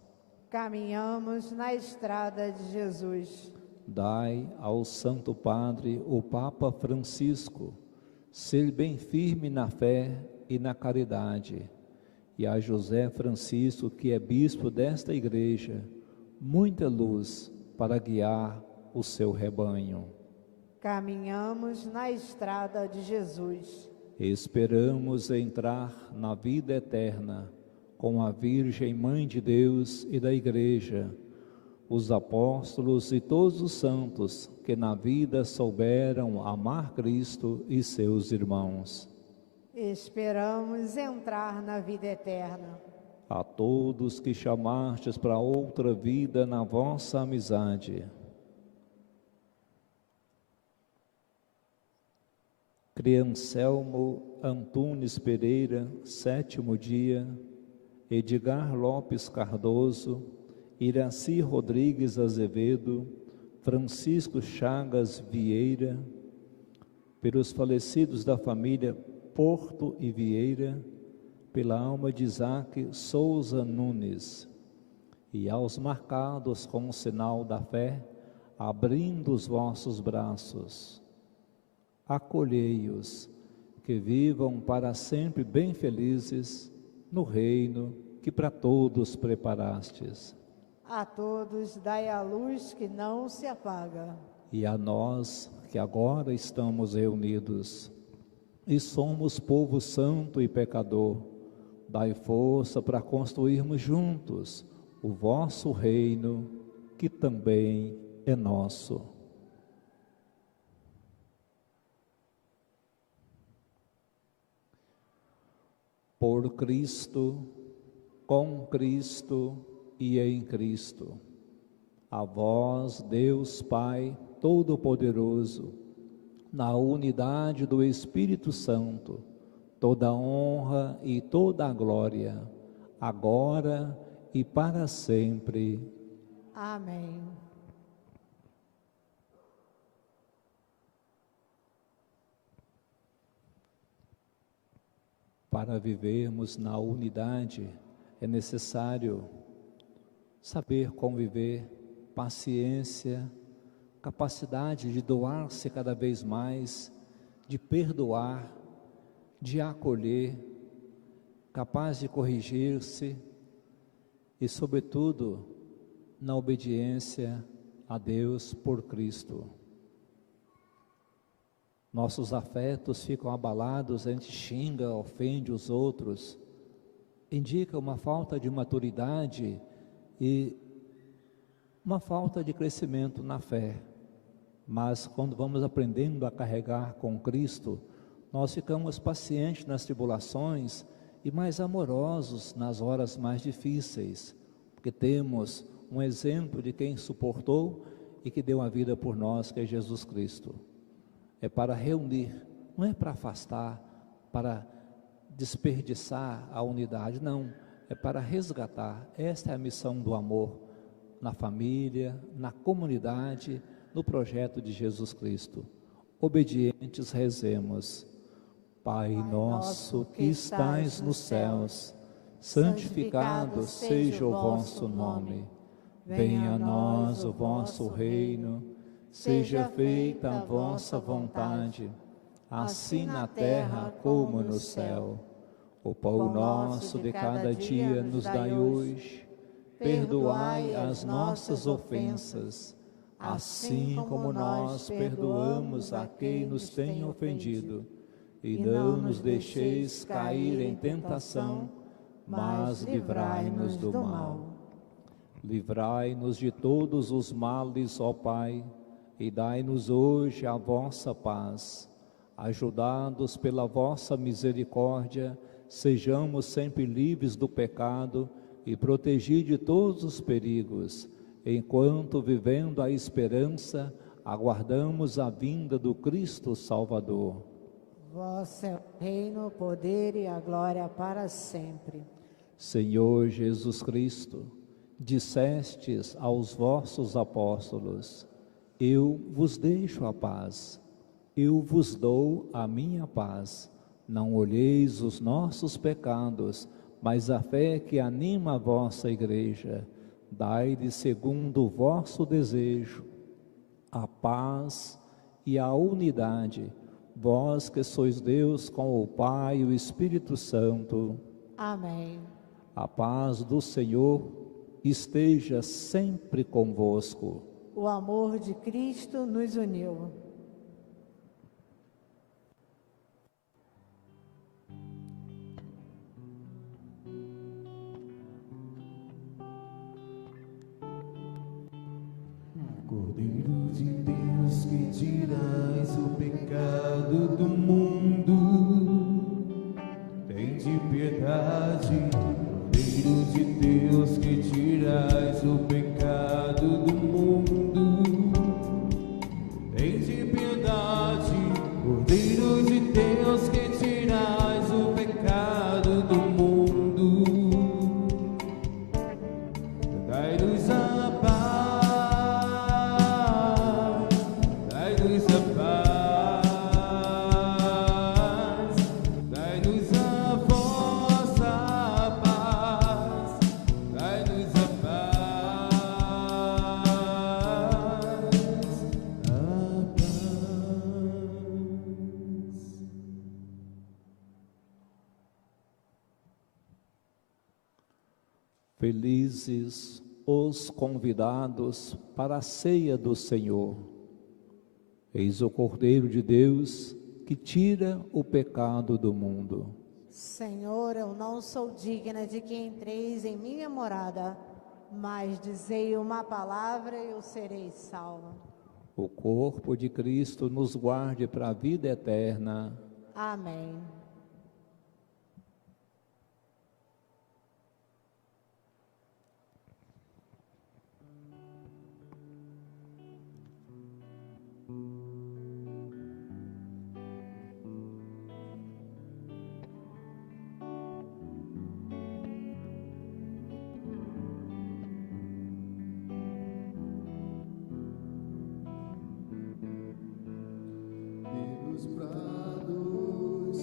Caminhamos na estrada de Jesus. Dai ao Santo Padre, o Papa Francisco, ser bem firme na fé e na caridade, e a José Francisco, que é bispo desta igreja, muita luz para guiar o seu rebanho. Caminhamos na estrada de Jesus. Esperamos entrar na vida eterna com a Virgem Mãe de Deus e da Igreja, os apóstolos e todos os santos que na vida souberam amar Cristo e seus irmãos. Esperamos entrar na vida eterna. a todos que chamastes para outra vida na vossa amizade. Criancelmo Antunes Pereira, 7º dia, Edgar Lopes Cardoso, Iraci Rodrigues Azevedo, Francisco Chagas Vieira, pelos falecidos da família Porto e Vieira, pela alma de Isaac Souza Nunes, e aos marcados com o sinal da fé, abrindo os vossos braços, acolhei-os, que vivam para sempre bem felizes no reino que para todos preparastes. A todos dai a luz que não se apaga. E a nós que agora estamos reunidos e somos povo santo e pecador, dai força para construirmos juntos o vosso reino, que também é nosso. Por Cristo, com Cristo e em Cristo, a vós, Deus Pai Todo-Poderoso, na unidade do Espírito Santo, toda a honra e toda a glória, agora e para sempre. Amém. Para vivermos na unidade, é necessário saber conviver, paciência, capacidade de doar-se cada vez mais, de perdoar, de acolher, capaz de corrigir-se e, sobretudo, na obediência a Deus por Cristo. Nossos afetos ficam abalados, a gente xinga, ofende os outros, indica uma falta de maturidade e uma falta de crescimento na fé. Mas quando vamos aprendendo a carregar com Cristo, nós ficamos pacientes nas tribulações e mais amorosos nas horas mais difíceis, porque temos um exemplo de quem suportou e que deu a vida por nós, que é Jesus Cristo. É para reunir, não é para afastar, para desperdiçar a unidade, não, é para resgatar. Esta é a missão do amor na família, na comunidade, no projeto de Jesus Cristo. Obedientes rezemos. Pai nosso que estais nos céus, santificado seja o vosso nome. Venha a nós o vosso reino, seja feita a vossa vontade, assim na terra como no céu. O pão nosso de cada dia nos dai hoje, perdoai as nossas ofensas, assim como nós perdoamos a quem nos tem ofendido. E não nos deixeis cair em tentação, mas livrai-nos do mal. Livrai-nos de todos os males, ó Pai, e dai-nos hoje a vossa paz. Ajudados pela vossa misericórdia, sejamos sempre livres do pecado e protegidos de todos os perigos, enquanto, vivendo a esperança, aguardamos a vinda do Cristo Salvador. Vosso é o reino, o poder e a glória para sempre. Senhor Jesus Cristo, dissestes aos vossos apóstolos: eu vos deixo a paz, eu vos dou a minha paz. Não olheis os nossos pecados, mas a fé que anima a vossa igreja. Dai-lhe segundo o vosso desejo a paz e a unidade, vós que sois Deus com o Pai e o Espírito Santo. Amém. A paz do Senhor esteja sempre convosco. O amor de Cristo nos uniu. Cordeiro de Deus, que tirais o pecado do mundo, tende piedade. Cordeiro Cordeiro de Deus que tirais o pecado do mundo, tende piedade. Cordeiro de Deus que tirais o pecado do mundo, dai-nos a paz, dai-nos a paz, dai-nos a vossa paz, dai-nos a paz, a paz. Felizes os convidados para a ceia do Senhor. Eis o Cordeiro de Deus que tira o pecado do mundo. Senhor, eu não sou digna de que entreis em minha morada, mas dizei uma palavra e eu serei salva. O corpo de Cristo nos guarde para a vida eterna. Amém. Pelos prados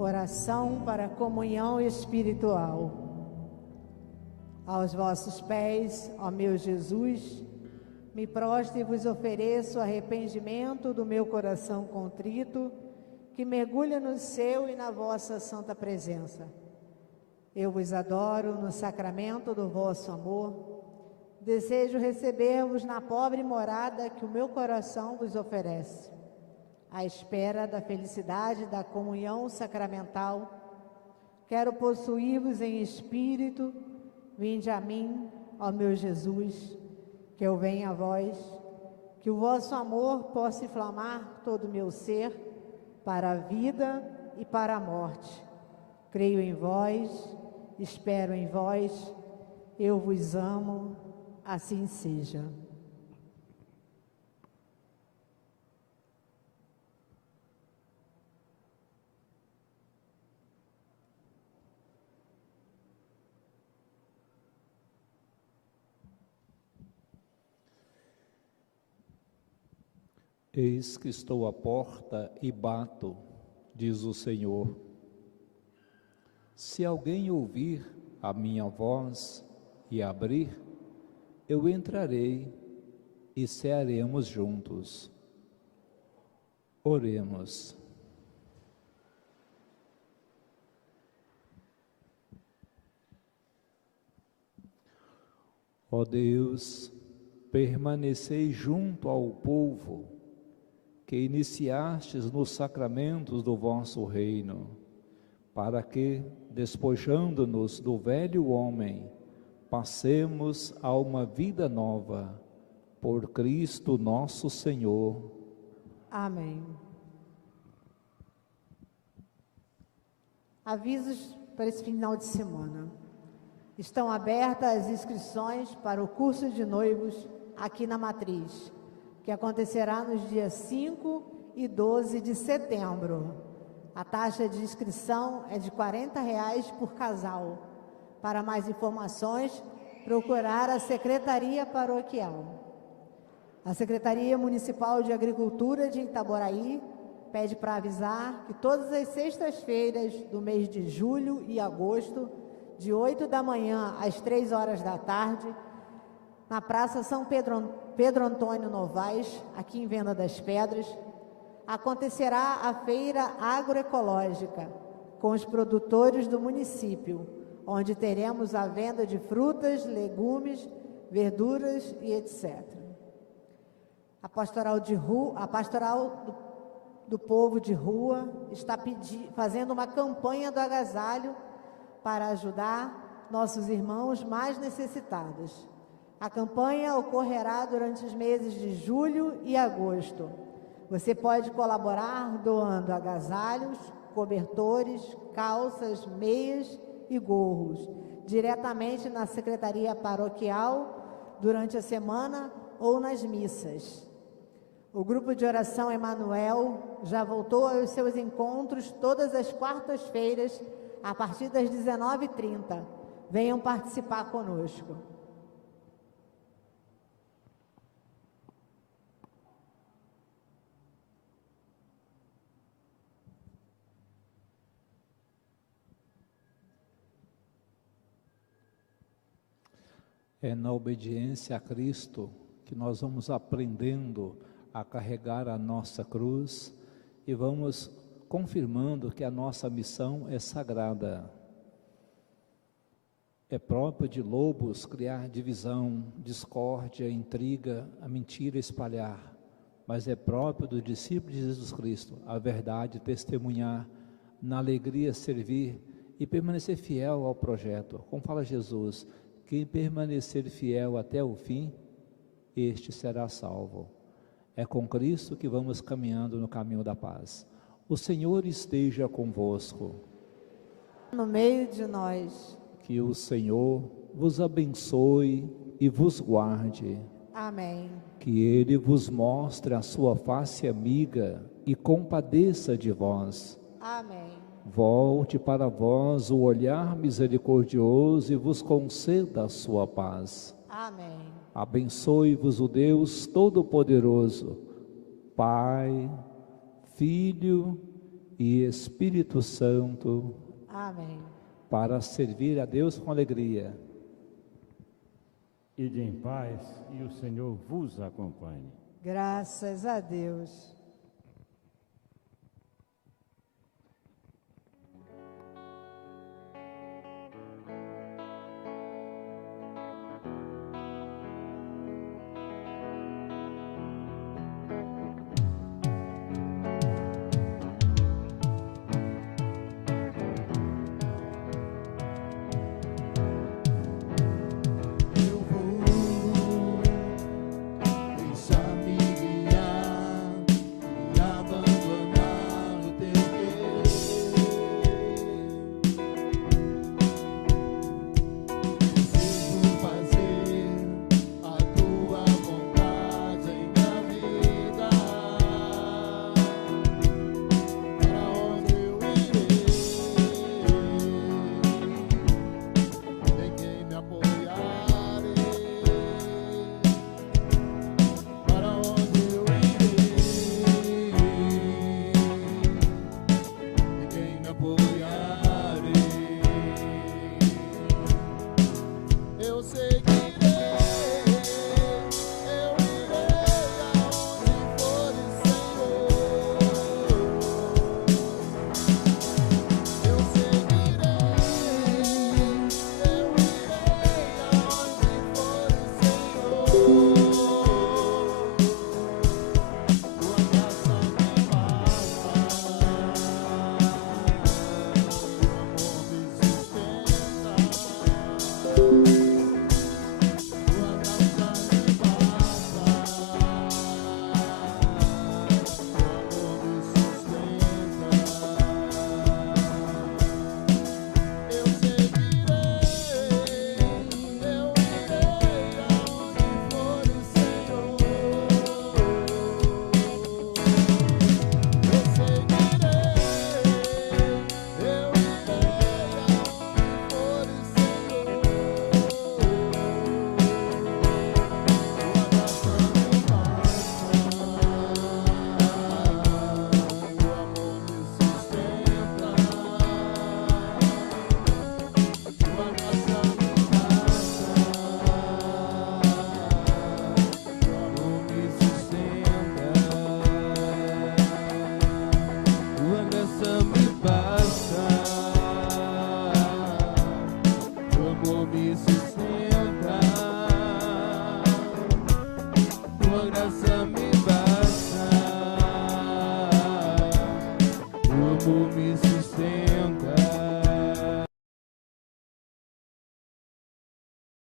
Oração para a comunhão espiritual. Aos vossos pés, ó meu Jesus, me prostro e vos ofereço arrependimento do meu coração contrito, que mergulha no seu e na vossa santa presença. Eu vos adoro no sacramento do vosso amor. Desejo receber-vos na pobre morada que o meu coração vos oferece. À espera da felicidade da comunhão sacramental, quero possuir-vos em espírito. Vinde a mim, ó meu Jesus, que eu venha a vós, que o vosso amor possa inflamar todo o meu ser, para a vida e para a morte. Creio em vós, espero em vós, eu vos amo, assim seja. Eis que estou à porta e bato, diz o Senhor. Se alguém ouvir a minha voz e abrir, eu entrarei e cearemos juntos. Oremos. Ó Deus, permanecei junto ao povo que iniciastes nos sacramentos do vosso reino, para que, despojando-nos do velho homem, passemos a uma vida nova, por Cristo nosso Senhor. Amém. Avisos para esse final de semana. Estão abertas as inscrições para o curso de noivos aqui na Matriz, que acontecerá nos dias 5 e 12 de setembro. A taxa de inscrição é de R$ 40 por casal. Para mais informações, procurar a Secretaria Paroquial. A Secretaria Municipal de Agricultura de Itaboraí pede para avisar que todas as sextas-feiras do mês de julho e agosto, de 8 da manhã às 3 horas da tarde, na Praça São Pedro Antônio Novaes, aqui em Venda das Pedras, acontecerá a Feira Agroecológica com os produtores do município, onde teremos a venda de frutas, legumes, verduras e etc. A Pastoral do Povo de Rua está fazendo uma campanha do agasalho para ajudar nossos irmãos mais necessitados. A campanha ocorrerá durante os meses de julho e agosto. Você pode colaborar doando agasalhos, cobertores, calças, meias e gorros, diretamente na Secretaria Paroquial, durante a semana ou nas missas. O grupo de oração Emanuel já voltou aos seus encontros todas as quartas-feiras, a partir das 19h30. Venham participar conosco. É na obediência a Cristo que nós vamos aprendendo a carregar a nossa cruz e vamos confirmando que a nossa missão é sagrada. É próprio de lobos criar divisão, discórdia, intriga, a mentira espalhar, mas é próprio do discípulo de Jesus Cristo a verdade testemunhar, na alegria servir e permanecer fiel ao projeto. Como fala Jesus, quem permanecer fiel até o fim, este será salvo. É com Cristo que vamos caminhando no caminho da paz. O Senhor esteja convosco. No meio de nós. Que o Senhor vos abençoe e vos guarde. Amém. Que Ele vos mostre a sua face amiga e compadeça de vós. Amém. Volte para vós o olhar misericordioso e vos conceda a sua paz. Amém. Abençoe-vos o Deus Todo-Poderoso, Pai, Filho e Espírito Santo, Amém. para servir a Deus com alegria. Ide em paz e o Senhor vos acompanhe. Graças a Deus.